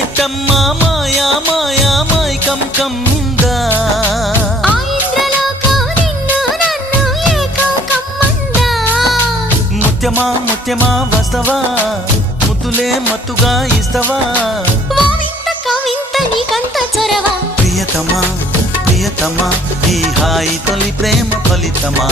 నెట్టమ్మా మాయా మాయా మైకం కమ్మిందా ముత్యమా ముత్యమా వస్తవా ముద్దులే మత్తుగా ఇస్తవా ప్రియతమా ప్రియతమా ఈ హాయి తొలి ప్రేమ ఫలితమా